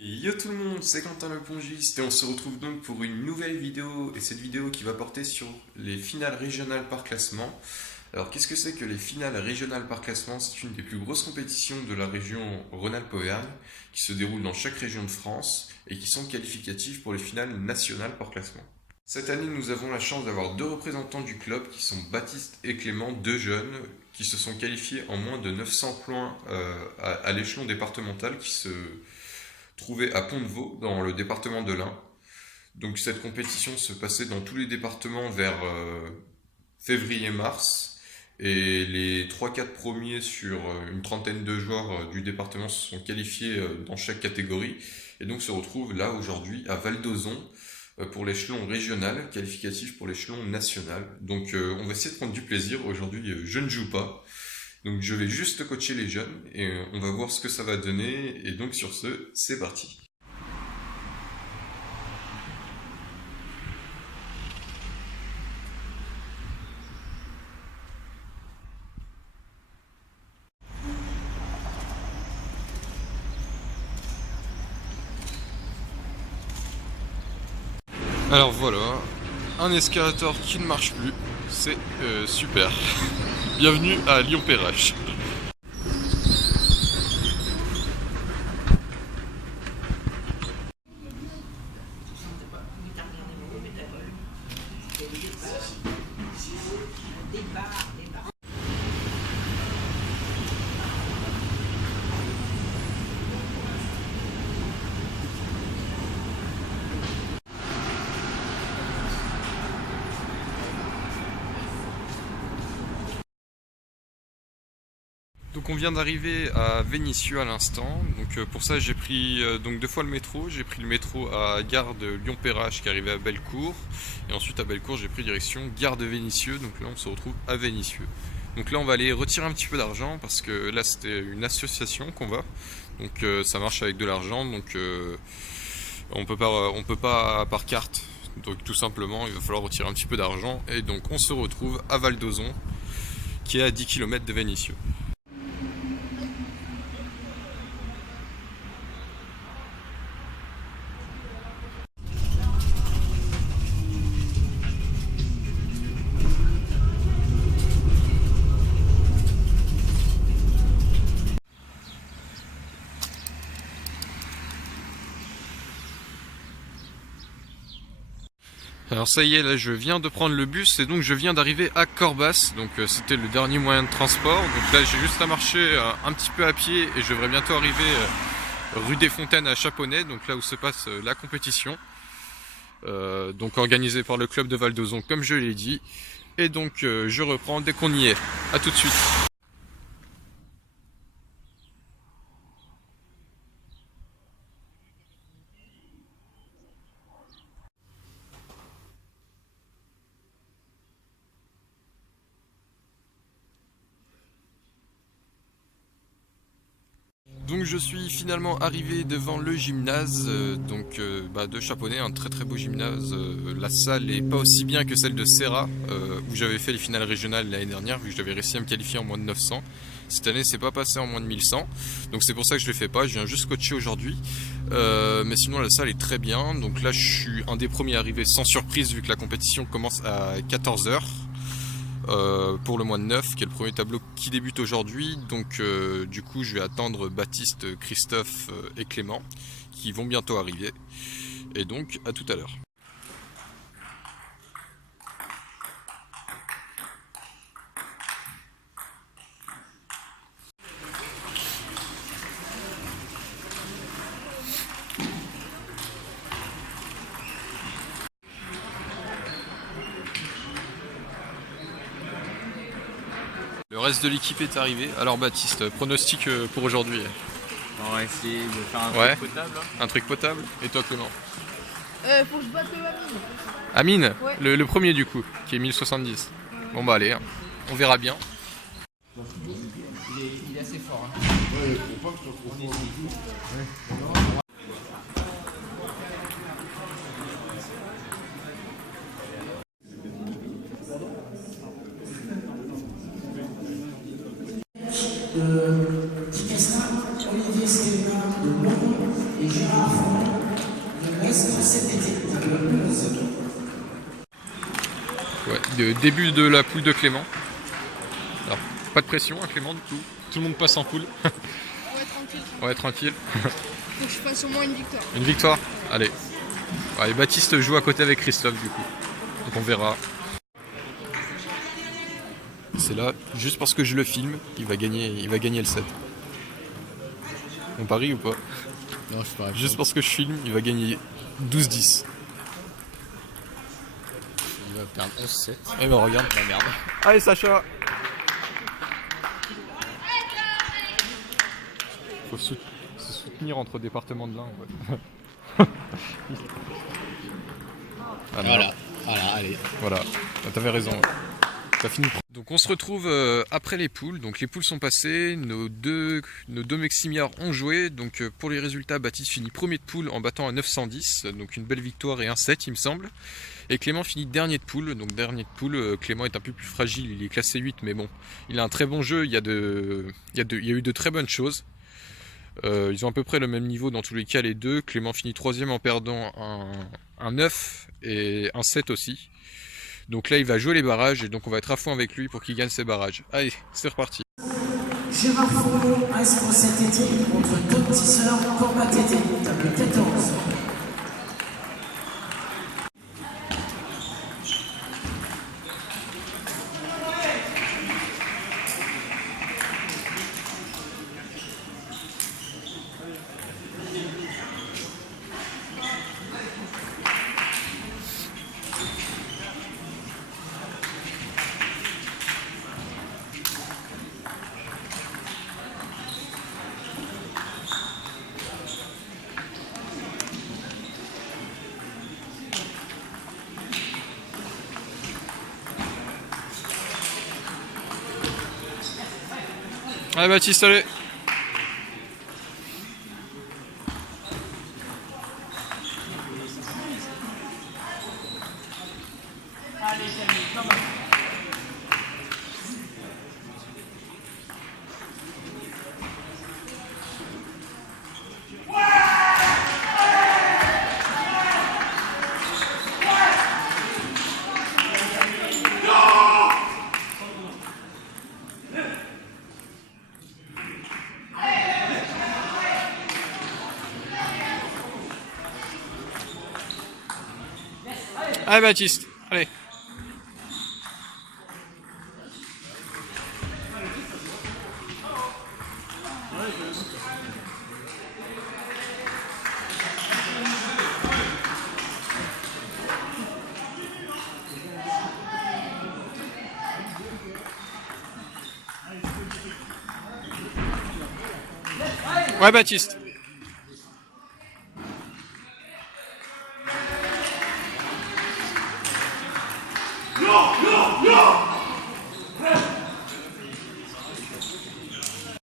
Yo tout le monde, c'est Quentin le Pongiste et on se retrouve donc pour une nouvelle vidéo et cette vidéo qui va porter sur les finales régionales par classement. Alors qu'est-ce que c'est que les finales régionales par classement? C'est une des plus grosses compétitions de la région Rhône-Alpes-Auvergne qui se déroule dans chaque région de France et qui sont qualificatives pour les finales nationales par classement. Cette année, nous avons la chance d'avoir deux représentants du club qui sont Baptiste et Clément, deux jeunes qui se sont qualifiés en moins de 900 points à l'échelon départemental qui se trouvait à Pont-de-Vaux, dans le département de l'Ain. Donc cette compétition se passait dans tous les départements vers février-mars. Et les 3-4 premiers sur une trentaine de joueurs du département se sont qualifiés dans chaque catégorie. Et donc se retrouvent là aujourd'hui à Val d'Ozon pour l'échelon régional, qualificatif pour l'échelon national. Donc on va essayer de prendre du plaisir. Aujourd'hui je ne joue pas. Donc je vais juste coacher les jeunes et on va voir ce que ça va donner. Et donc sur ce, c'est parti. Alors voilà, un escalator qui ne marche plus, c'est super. Bienvenue à Lyon-Perrache. Donc on vient d'arriver à Vénissieux à l'instant. Donc pour ça j'ai pris donc deux fois le métro. J'ai pris le métro à gare de Lyon-Perrache qui arrivait à Bellecour. Et ensuite à Bellecour j'ai pris direction gare de Vénissieux. Donc là on se retrouve à Vénissieux. Donc là on va aller retirer un petit peu d'argent parce que là c'était une association qu'on va. Donc ça marche avec de l'argent. Donc on peut pas par carte. Donc tout simplement il va falloir retirer un petit peu d'argent. Et donc on se retrouve à Val d'Ozon qui est à 10 km de Vénissieux. Alors ça y est, là je viens de prendre le bus et donc je viens d'arriver à Corbas, donc c'était le dernier moyen de transport. Donc là j'ai juste à marcher un petit peu à pied et je devrais bientôt arriver rue des Fontaines à Chaponnet, donc là où se passe la compétition. Donc organisée par le club de Val d'Ozon comme je l'ai dit. Et donc je reprends dès qu'on y est. A tout de suite. Donc je suis finalement arrivé devant le gymnase de Chaponnet, un très très beau gymnase. La salle est pas aussi bien que celle de Serra, où j'avais fait les finales régionales l'année dernière, vu que j'avais réussi à me qualifier en moins de 900. Cette année c'est pas passé en moins de 1100, donc c'est pour ça que je le fais pas, je viens juste coacher aujourd'hui. Mais sinon la salle est très bien, donc là je suis un des premiers arrivés sans surprise vu que la compétition commence à 14h. Pour le mois de 9, qui est le premier tableau qui débute aujourd'hui. Donc du coup je vais attendre Baptiste, Christophe et Clément qui vont bientôt arriver. Et donc à tout à l'heure. Le reste de l'équipe est arrivé. Alors Baptiste, pronostic pour aujourd'hui? On va essayer de faire un Ouais. truc potable. Un truc potable. Et toi Clément? Faut que je batte Amine. Amine, Ouais. le premier du coup, qui est 1070. Bon bah allez, hein. On verra bien. Il est assez fort. Ticastin, Olivier Stéphane de Lyon et Gérard Ouais, le début de la poule de Clément. Alors, pas de pression à Clément du coup. Tout le monde passe en poule. Ouais, tranquille. Ouais, tranquille. Faut que je fasse au moins une victoire. Une victoire. Allez. Allez, Baptiste joue à côté avec Christophe du coup. Donc on verra. C'est là, juste parce que je le filme, il va gagner le set. On parie ou pas? Non, je parie. Juste parce que je filme, il va gagner 12-10. Il va perdre 11-7. Eh ben regarde. Ah merde. Allez Sacha. Faut se soutenir entre départements de l'Ain en fait. Ah, merde. Voilà, allez. Voilà, ah, t'avais raison. T'as fini. Donc on se retrouve après les poules. Donc les poules sont passées, nos deux Meximiards ont joué. Donc pour les résultats, Baptiste finit premier de poule en battant à 910. Donc une belle victoire et un 7 il me semble. Et Clément finit dernier de poule. Donc dernier de poule, Clément est un peu plus fragile, il est classé 8, mais bon, il a un très bon jeu, il y a eu de très bonnes choses. Ils ont à peu près le même niveau dans tous les cas les deux. Clément finit troisième en perdant un 9 et un 7 aussi. Donc là il va jouer les barrages et donc on va être à fond avec lui pour qu'il gagne ses barrages. Allez, c'est reparti. Gérard Fourneau, Ice pour cette équipe contre deux tisseurs, combat TT, table 14. Allez Baptiste, allez. Allez Baptiste, allez. Ouais Baptiste.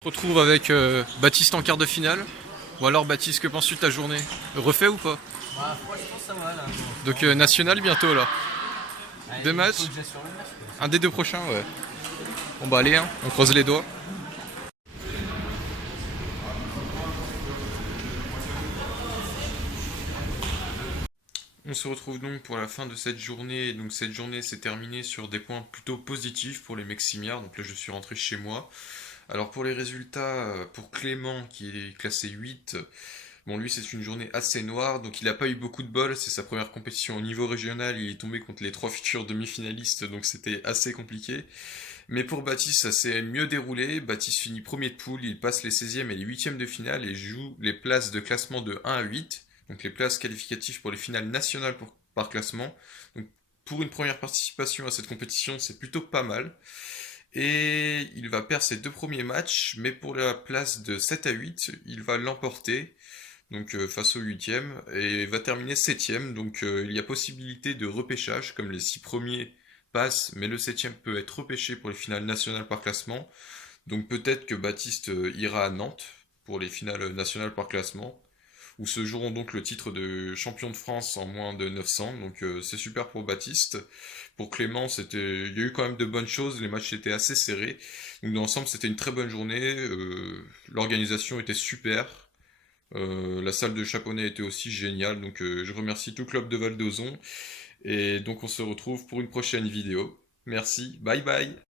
On se retrouve avec Baptiste en quart de finale. Ou alors Baptiste, que penses-tu de ta journée? Refait ou pas? Bah, franchement, ça va là. Donc national bientôt là. Allez, Deux matchs. faut que j'aille sur le match, quoi. Un des deux prochains, ouais. Bon bah allez, hein, on croise les doigts. On se retrouve donc pour la fin de cette journée. Donc cette journée s'est terminée sur des points plutôt positifs pour les Meximiards. Donc là je suis rentré chez moi. Alors pour les résultats, pour Clément qui est classé 8, bon lui c'est une journée assez noire, donc il n'a pas eu beaucoup de bol, c'est sa première compétition au niveau régional, il est tombé contre les 3 futurs demi-finalistes, donc c'était assez compliqué. Mais pour Baptiste ça s'est mieux déroulé, Baptiste finit premier de poule, il passe les 16e et les 8e de finale et joue les places de classement de 1 à 8, donc les places qualificatives pour les finales nationales par classement. Donc pour une première participation à cette compétition c'est plutôt pas mal. Et il va perdre ses 2 premiers matchs, mais pour la place de 7 à 8, il va l'emporter, donc face au 8e, et va terminer 7e, donc il y a possibilité de repêchage, comme les 6 premiers passent, mais le 7e peut être repêché pour les finales nationales par classement, donc peut-être que Baptiste ira à Nantes pour les finales nationales par classement, où se joueront donc le titre de champion de France en moins de 900, donc c'est super pour Baptiste. Pour Clément, il y a eu quand même de bonnes choses, les matchs étaient assez serrés, donc dans l'ensemble c'était une très bonne journée, l'organisation était super, La salle de Chaponnet était aussi géniale, donc je remercie tout le club de Val d'Ozon. Et donc on se retrouve pour une prochaine vidéo. Merci, bye bye!